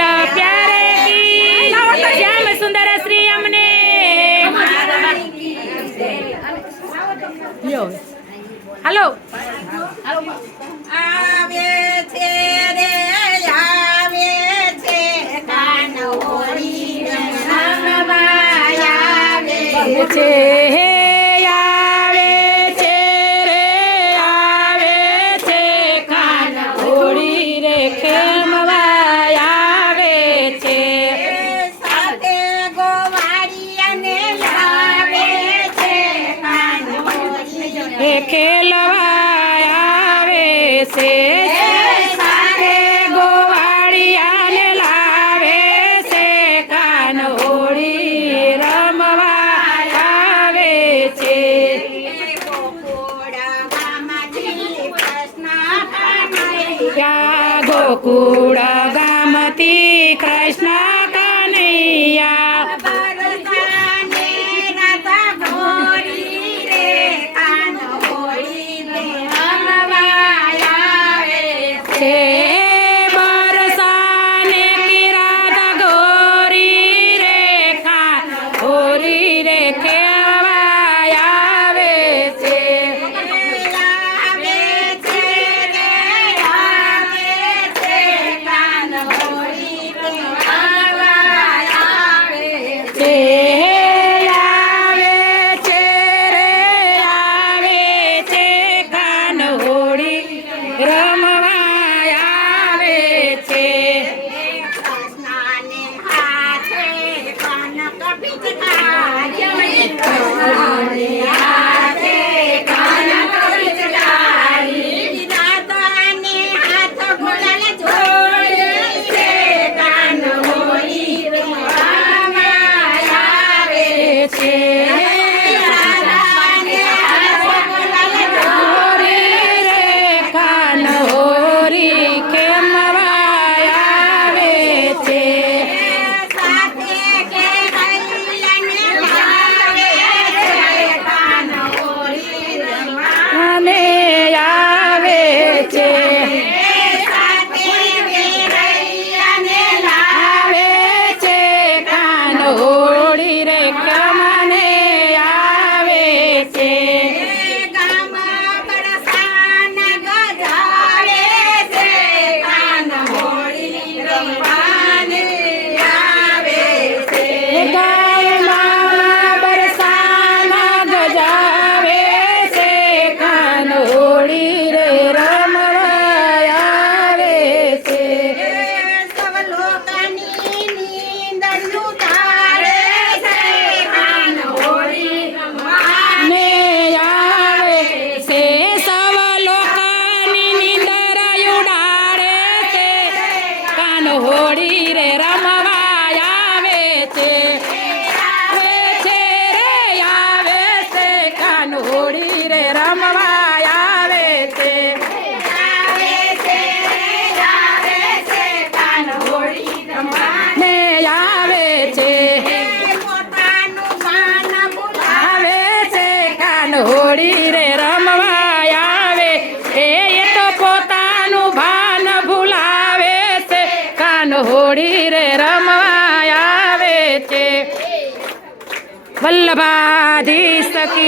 लाल प्यारे की श्याम सुंदर श्री अमने हेलो आवे छे रे आवे छे कानोड़ी रमवा आवे छे आवे छे रे आवे छे कानोड़ी रे खेमवा आवे छे साथे गोवाड़ियाने लावे छे कानोड़ी हे खेलवा आवे छे साथे गोवाड़ियाने लावे छे कानोड़ी रमवा आवे छे गोकुड़ा गामथी कृष्ण कन्हैया क्या गोकुळ गामती कृष्ण कन्हैया बरसाने राधा घोड़ी रे कानोड़ी रे रमवा आवे छे बरसाने की राधा गोरी रे कानोड़ी रे खेलवा आवे छे आवे छे रे आवे छे कानोड़ी रे रमवा आवे छे आवे छे रे आवे छे कानोड़ी रमवा आवे छे कृष्णाने हाथे कनक पिचकारी हाथे कनक पिचकारी राधाने हाथ गुलाल जोड़े छे कानोड़ी रे रमवा आवे छे राधाने हाथ गुलाल होरी रे कानोड़ी खेमवा आवे छे साथे के गलियाने लावे छे कानोड़ी रमवा અને આવે છે साथे के गलियाने આવે છે કાનોડી રે કમને આવે છે गाम बरसान गजावे छे कानोड़ी रमवाने आवे छे ગાયમાં બરસાના ગજાવે છે કાનોડી રે રમવા આવે છે सब लोकानी नींद उतारे छे कानोड़ी रमवाने ને આવે છે સવ લોકોની નીંદર ઉડાડે છે કાનોડી રે રમવા આવે છે આવે છે રે આવે છે કાનોડી રે રમવા આવે છે आवे छे कानोड़ी रमवाने ને આવે છે પોતાનું માન ભૂલા આવે છે કાનોડી રે રમવા આવે એ તો પોતાનું ભાન ભૂલાવે છે કાનોડી રે રમવા આવે છે વલ્લભાધીશ કી